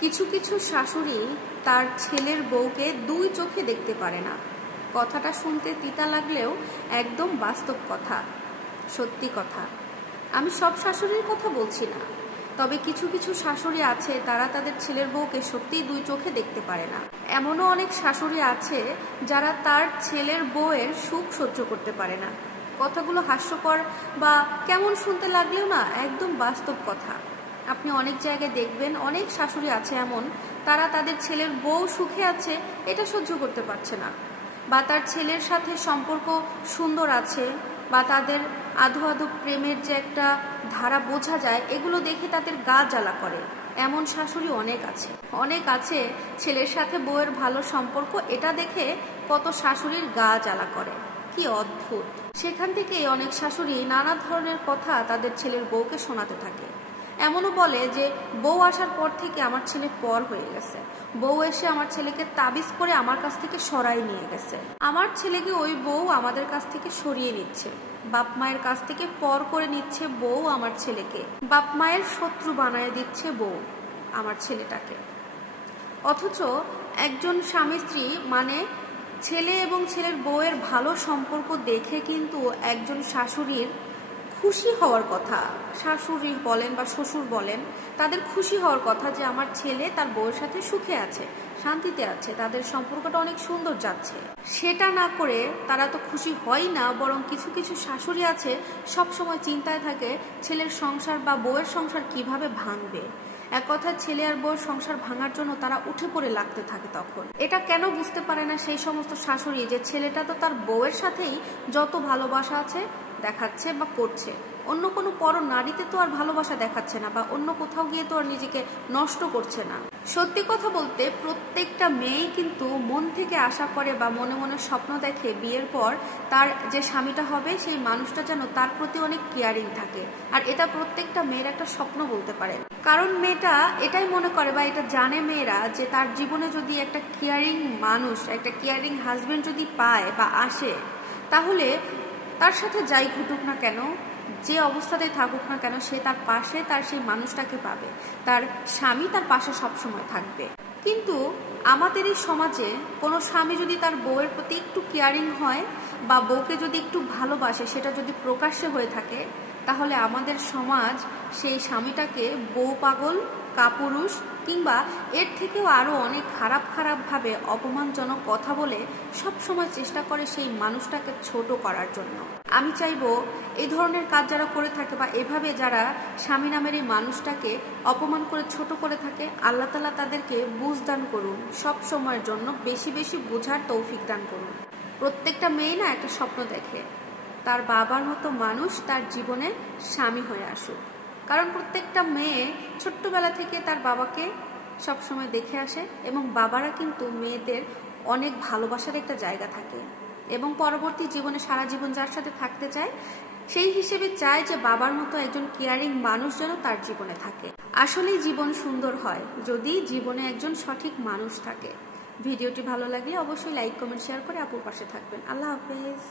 কিছু কিছু শাশুড়ি তার ছেলের বউকে দুই চোখে দেখতে পারে না। কথাটা শুনতে তিতা লাগলেও একদম বাস্তব কথা, সত্যি কথা। আমি সব শাশুড়ির কথা বলছি না, তবে কিছু কিছু শাশুড়ি আছে তারা তাদের ছেলের বউকে সত্যিই দুই চোখে দেখতে পারে না। এমনও অনেক শাশুড়ি আছে যারা তার ছেলের বউয়ের সুখ সহ্য করতে পারে না। কথাগুলো হাস্যকর বা কেমন শুনতে লাগলেও না একদম বাস্তব কথা। আপনি অনেক জায়গায় দেখবেন অনেক শাশুড়ি আছে এমন, তারা তাদের ছেলের বউ সুখে আছে এটা সহ্য করতে পারছে না, বা তার ছেলের সাথে সম্পর্ক সুন্দর আছে, বা তাদের আধো আধো প্রেমের যে একটা ধারা বোঝা যায়, এগুলো দেখে তাদের গা জ্বালা করে। এমন শাশুড়ি অনেক আছে। অনেক আছে ছেলের সাথে বউয়ের ভালো সম্পর্ক, এটা দেখে কত শাশুড়ির গা জ্বালা করে। কি অদ্ভুত! সেখান থেকে অনেক শাশুড়ি নানা ধরনের কথা তাদের ছেলের বউকে শোনাতে থাকে। এমনও বলে যে বউ আসার পর থেকে আমার ছেলে পর হয়ে গেছে, বউ এসে আমার ছেলেকে তাবিজ করে আমার কাছ থেকে সরাই নিয়ে গেছে, আমার ছেলেকে ওই বউ আমাদের কাছ থেকে সরিয়ে নিচ্ছে, বাপ মায়ের কাছ থেকে পর করে নিচ্ছে বউ আমার ছেলেকে, বাপ মায়ের শত্রু বানায় দিচ্ছে বউ আমার ছেলেটাকে। অথচ একজন স্বামী স্ত্রী মানে ছেলে এবং ছেলের বউয়ের ভালো সম্পর্ক দেখে কিন্তু একজন শাশুড়ির খুশি হওয়ার কথা। শাশুড়ি বলেন বা শ্বশুর বলেন, তাদের খুশি হওয়ার কথা যে আমার ছেলে তার বউয়ের সাথে সুখে আছে, শান্তিতে আছে, তাদের সম্পর্কটা অনেক সুন্দর যাচ্ছে। সেটা না করে তারা তো খুশি হয় না, বরং কিছু কিছু শাশুড়ি আছে সব সময় চিন্তায় থাকে ছেলের সংসার বা বউয়ের সংসার কিভাবে ভাঙবে। এক কথা ছেলে আর বউয়ের সংসার ভাঙার জন্য তারা উঠে পড়ে লাগতে থাকে। তখন এটা কেন বুঝতে পারে না সেই সমস্ত শাশুড়ি যে ছেলেটা তো তার বউয়ের সাথেই যত ভালোবাসা আছে দেখাচ্ছে বা করছে, অন্য কোনো পর নারীতে তো আর ভালোবাসা দেখাচ্ছে না, বা অন্য কোথাও গিয়ে তো আর নিজেকে নষ্ট করছে না। সত্যি কথা বলতে প্রত্যেকটা মেয়েই কিন্তু মন থেকে আশা করে বা মনে মনে স্বপ্ন দেখে বিয়ের পর তার যে স্বামীটা হবে সেই মানুষটা যেন তার প্রতি অনেক কেয়ারিং থাকে। আর এটা প্রত্যেকটা মেয়ের একটা স্বপ্ন বলতে পারেন, কারণ মেয়েটা এটাই মনে করে বা এটা জানে মেয়েরা যে তার জীবনে যদি একটা কেয়ারিং মানুষ, একটা কেয়ারিং হাজবেন্ড যদি পায় বা আসে, তাহলে তার সাথে যাই ঘটুক না কেন, যে অবস্থাতে থাকুক না কেন, সে তার পাশে তার সেই মানুষটাকে পাবে, তার স্বামী তার পাশে সবসময় থাকবে। কিন্তু আমাদের এই সমাজে কোনো স্বামী যদি তার বউয়ের প্রতি একটু কেয়ারিং হয় বা বউকে যদি একটু ভালোবাসে, সেটা যদি প্রকাশ্যে হয়ে থাকে, তাহলে আমাদের সমাজ সেই স্বামীটাকে বউ পাগল, কাপুরুষ কিংবা এর থেকেও আরো অনেক খারাপ ভাবে অপমানজনক কথা বলে সব সময় চেষ্টা করে সেই মানুষটাকে ছোট করার জন্য। আমি চাইবো এই ধরনের কাজ যারা করে থাকে বা এভাবে যারা স্বামী নামের এই মানুষটাকে অপমান করে ছোট করে থাকে, আল্লাহ তাআলা তাদেরকে বুঝ দান করুন, সব সময়ের জন্য বেশি বেশি বোঝার তৌফিক দান করুন। প্রত্যেকটা মেয়ে না একটা স্বপ্ন দেখে তার বাবার মতো মানুষ তার জীবনে স্বামী হয়ে আসুক, কারণ প্রত্যেকটা মেয়ে ছোট্টবেলা থেকে তার বাবাকে সবসময় দেখে আসে, এবং বাবারা কিন্তু মেয়েদের অনেক ভালোবাসার একটা জায়গা থাকে, এবং পরবর্তী জীবনে সারা জীবন যার সাথে থাকতে চায় সেই হিসেবে চায় যে বাবার মতো একজন কেয়ারিং মানুষ যেন তার জীবনে থাকে। আসলেই জীবন সুন্দর হয় যদি জীবনে একজন সঠিক মানুষ থাকে। ভিডিওটি ভালো লাগলে অবশ্যই লাইক, কমেন্ট, শেয়ার করে আপুর পাশে থাকবেন। আল্লাহ হাফেজ।